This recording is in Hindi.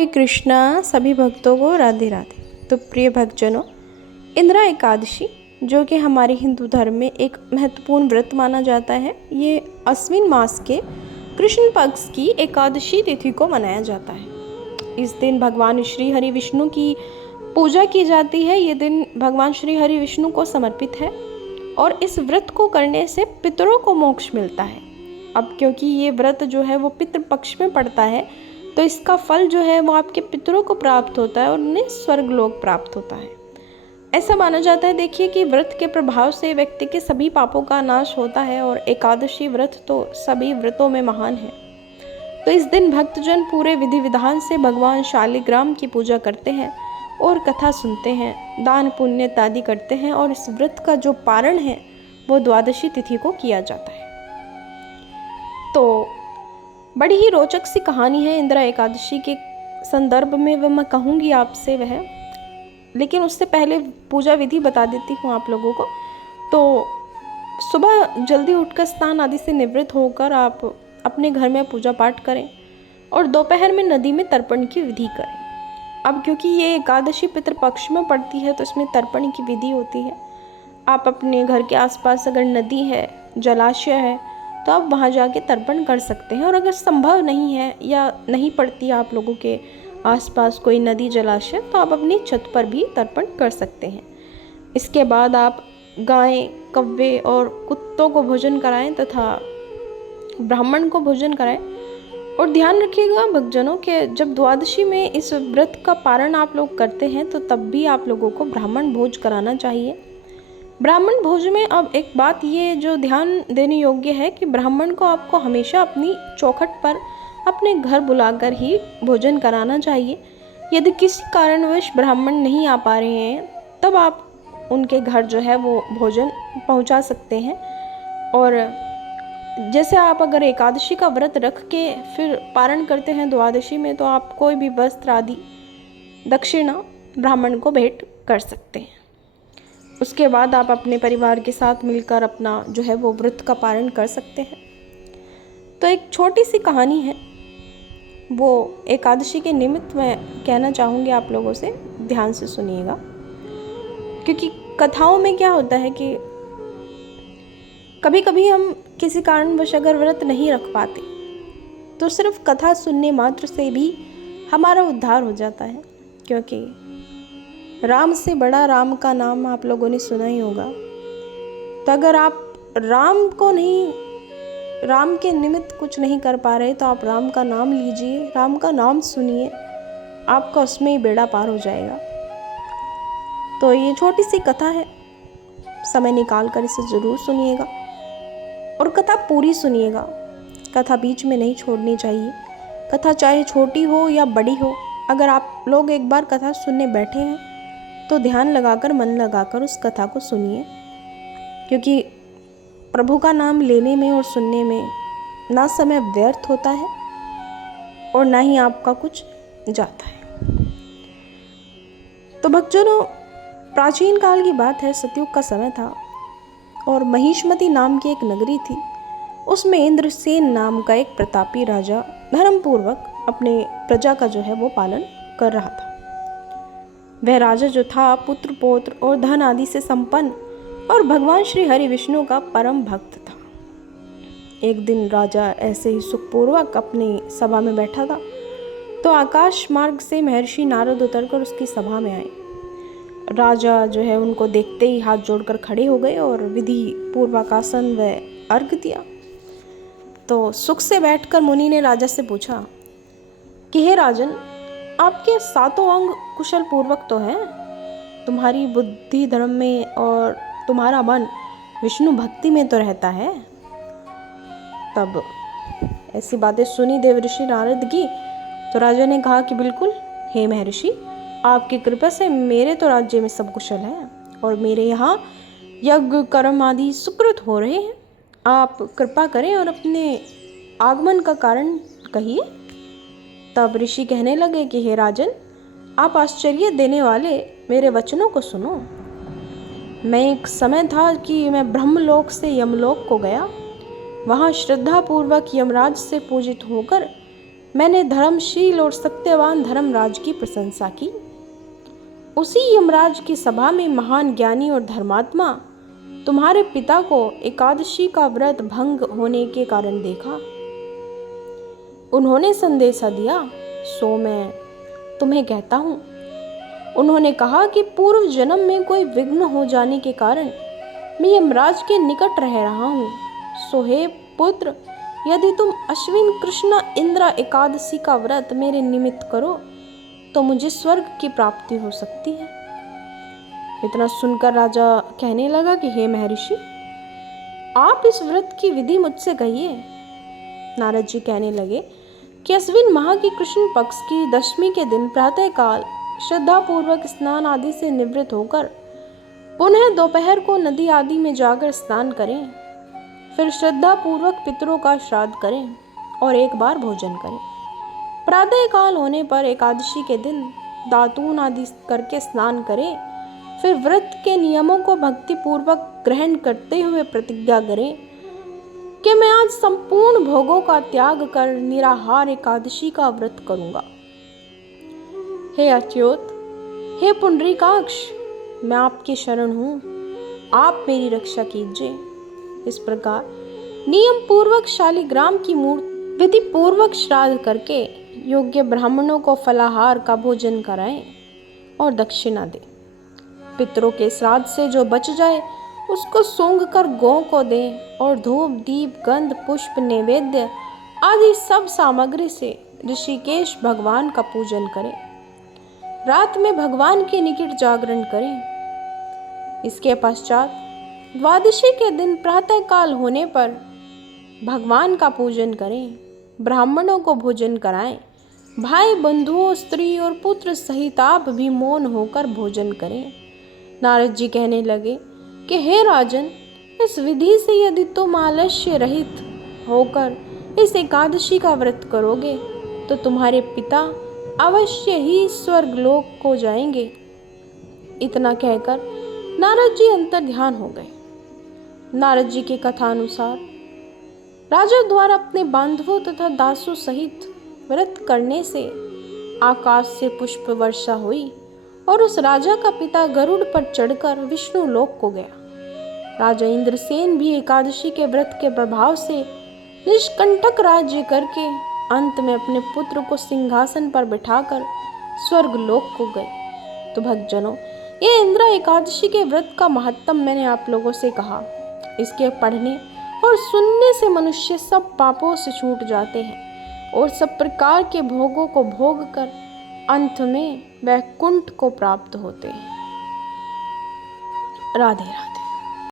श्री कृष्णा सभी भक्तों को राधे राधे। तो प्रिय भक्तजनों, इंदिरा एकादशी जो कि हमारे हिंदू धर्म में एक महत्वपूर्ण व्रत माना जाता है, ये अश्विन मास के कृष्ण पक्ष की एकादशी तिथि को मनाया जाता है। इस दिन भगवान श्री हरि विष्णु की पूजा की जाती है। ये दिन भगवान श्री हरि विष्णु को समर्पित है और इस व्रत को करने से पितरों को मोक्ष मिलता है। अब क्योंकि ये व्रत जो है वो पितृ पक्ष में पड़ता है, तो इसका फल जो है वो आपके पितरों को प्राप्त होता है और उन्हें स्वर्गलोक प्राप्त होता है। ऐसा माना जाता है, देखिए, कि व्रत के प्रभाव से व्यक्ति के सभी पापों का नाश होता है और एकादशी व्रत तो सभी व्रतों में महान है। तो इस दिन भक्तजन पूरे विधि विधान से भगवान शालिग्राम की पूजा करते हैं और कथा सुनते हैं, दान पुण्य इत्यादि करते हैं और इस व्रत का जो पारण है वो द्वादशी तिथि को किया जाता है। तो बड़ी ही रोचक सी कहानी है इंदिरा एकादशी के संदर्भ में, वह मैं कहूँगी आपसे वह, लेकिन उससे पहले पूजा विधि बता देती हूँ आप लोगों को। तो सुबह जल्दी उठकर स्नान आदि से निवृत्त होकर आप अपने घर में पूजा पाठ करें और दोपहर में नदी में तर्पण की विधि करें। अब क्योंकि ये एकादशी पितृपक्ष में पड़ती है तो इसमें तर्पण की विधि होती है। आप अपने घर के आसपास अगर नदी है, जलाशय है, तो आप वहाँ जाके तर्पण कर सकते हैं। और अगर संभव नहीं है या नहीं पड़ती आप लोगों के आसपास कोई नदी जलाशय, तो आप अपनी छत पर भी तर्पण कर सकते हैं। इसके बाद आप गाय, कौवे और कुत्तों को भोजन कराएं तथा ब्राह्मण को भोजन कराएं। और ध्यान रखिएगा भक्तजनों कि जब द्वादशी में इस व्रत का पारण आप लोग करते हैं तो तब भी आप लोगों को ब्राह्मण भोज कराना चाहिए। ब्राह्मण भोज में अब एक बात ये जो ध्यान देने योग्य है कि ब्राह्मण को आपको हमेशा अपनी चौखट पर अपने घर बुलाकर ही भोजन कराना चाहिए। यदि किसी कारणवश ब्राह्मण नहीं आ पा रहे हैं तब आप उनके घर जो है वो भोजन पहुंचा सकते हैं। और जैसे आप अगर एकादशी का व्रत रख के फिर पारण करते हैं द्वादशी में, तो आप कोई भी वस्त्र आदि दक्षिणा ब्राह्मण को भेंट कर सकते हैं। उसके बाद आप अपने परिवार के साथ मिलकर अपना जो है वो व्रत का पारण कर सकते हैं। तो एक छोटी सी कहानी है, वो एकादशी के निमित्त मैं कहना चाहूँगी आप लोगों से, ध्यान से सुनिएगा। क्योंकि कथाओं में क्या होता है कि कभी कभी हम किसी कारणवश अगर व्रत नहीं रख पाते तो सिर्फ कथा सुनने मात्र से भी हमारा उद्धार हो जाता है। क्योंकि राम से बड़ा राम का नाम आप लोगों ने सुना ही होगा। तो अगर आप राम के निमित्त कुछ नहीं कर पा रहे तो आप राम का नाम लीजिए, राम का नाम सुनिए, आपका उसमें ही बेड़ा पार हो जाएगा। तो ये छोटी सी कथा है, समय निकाल कर इसे ज़रूर सुनिएगा और कथा पूरी सुनिएगा। कथा बीच में नहीं छोड़नी चाहिए। कथा चाहे छोटी हो या बड़ी हो, अगर आप लोग एक बार कथा सुनने बैठे हैं तो ध्यान लगाकर, मन लगाकर उस कथा को सुनिए। क्योंकि प्रभु का नाम लेने में और सुनने में ना समय व्यर्थ होता है और ना ही आपका कुछ जाता है। तो भक्तजनों, प्राचीन काल की बात है, सतयुग का समय था और महिष्मति नाम की एक नगरी थी। उसमें इंद्रसेन नाम का एक प्रतापी राजा धर्मपूर्वक अपने प्रजा का जो है वो पालन कर रहा था। वह राजा जो था पुत्र पौत्र और धन आदि से संपन्न और भगवान श्री हरि विष्णु का परम भक्त था। एक दिन राजा ऐसे ही सुखपूर्वक अपनी सभा में बैठा था तो आकाश मार्ग से महर्षि नारद उतरकर उसकी सभा में आए। राजा जो है उनको देखते ही हाथ जोड़कर खड़े हो गए और विधि पूर्वक आसन व अर्घ दिया। तो सुख से बैठकर मुनि ने राजा से पूछा कि हे राजन, आपके सातों अंग कुशल पूर्वक तो हैं, तुम्हारी बुद्धि धर्म में और तुम्हारा मन विष्णु भक्ति में तो रहता है। तब ऐसी बातें सुनी देवर्षि नारद की तो राजा ने कहा कि बिल्कुल हे महर्षि, आपकी कृपा से मेरे तो राज्य में सब कुशल है और मेरे यहाँ यज्ञ कर्म आदि सुकृत हो रहे हैं। आप कृपा करें और अपने आगमन का कारण कहिए। तब ऋषि कहने लगे कि हे राजन, आप आश्चर्य देने वाले मेरे वचनों को सुनो। मैं एक समय था कि मैं ब्रह्मलोक से यमलोक को गया। वहाँ श्रद्धापूर्वक यमराज से पूजित होकर मैंने धर्मशील और सत्यवान धर्मराज की प्रशंसा की। उसी यमराज की सभा में महान ज्ञानी और धर्मात्मा तुम्हारे पिता को एकादशी का व्रत भंग होने के कारण देखा। उन्होंने संदेशा दिया, सो मैं तुम्हें कहता हूँ। उन्होंने कहा कि पूर्व जन्म में कोई विघ्न हो जाने के कारण मैं यमराज के निकट रह रहा हूँ। सो हे पुत्र, यदि तुम अश्विन कृष्ण इंद्र एकादशी का व्रत मेरे निमित्त करो तो मुझे स्वर्ग की प्राप्ति हो सकती है। इतना सुनकर राजा कहने लगा कि हे महर्षि, आप इस व्रत की विधि मुझसे कहिए। नारद जी कहने लगे कि अश्विन माह की कृष्ण पक्ष की दशमी के दिन प्रातः काल श्रद्धा पूर्वक स्नान आदि से निवृत्त होकर पुनः दोपहर को नदी आदि में जाकर स्नान करें, फिर श्रद्धा पूर्वक पितरों का श्राद्ध करें और एक बार भोजन करें। प्रातः काल होने पर एकादशी के दिन दातून आदि करके स्नान करें, फिर व्रत के नियमों को भक्ति पूर्वक ग्रहण करते हुए प्रतिज्ञा करें कि मैं आज संपूर्ण भोगों का त्याग कर निराहार एकादशी का व्रत करूंगा। हे अच्युत, हे पुंडरीकाक्ष, मैं आपकी शरण हूँ, आप मेरी रक्षा कीजिए। इस प्रकार नियम पूर्वक शालिग्राम की मूर्ति विधि पूर्वक श्राद्ध करके योग्य ब्राह्मणों को फलाहार का भोजन कराएं और दक्षिणा दें। पितरों के श्राद्ध से जो बच जाए उसको सूंघ कर गौ को दें और धूप दीप गंध पुष्प नैवेद्य आदि सब सामग्री से ऋषिकेश भगवान का पूजन करें। रात में भगवान के निकट जागरण करें। इसके पश्चात द्वादशी के दिन प्रातः काल होने पर भगवान का पूजन करें, ब्राह्मणों को भोजन कराएं, भाई बंधुओं स्त्री और पुत्र सहित आप भी मौन होकर भोजन करें। नारद जी कहने लगे कि हे राजन, इस विधि से यदि तुम आलस्य रहित होकर इस एकादशी का व्रत करोगे तो तुम्हारे पिता अवश्य ही स्वर्ग लोक को जाएंगे। इतना कहकर नारद जी अंतर ध्यान हो गए। नारद जी की कथा अनुसार राजा द्वारा अपने बांधवों तथा दासों सहित व्रत करने से आकाश से पुष्प वर्षा हुई और उस राजा का पिता गरुड़ पर चढ़कर विष्णु लोक को गया। राजा इंद्रसेन भी एकादशी के व्रत के प्रभाव से निष्कंटक राज्य करके अंत में अपने पुत्र को सिंहासन पर बिठाकर स्वर्ग लोक को गए। तो भक्तजनों, ये इंद्र एकादशी के व्रत का महत्व मैंने आप लोगों से कहा। इसके पढ़ने और सुनने से मनुष्य सब पापों से छूट जाते हैं और सब प्रकार के भोगों को भोग कर अंत में वैकुंठ को प्राप्त होते हैं। राधे राधे।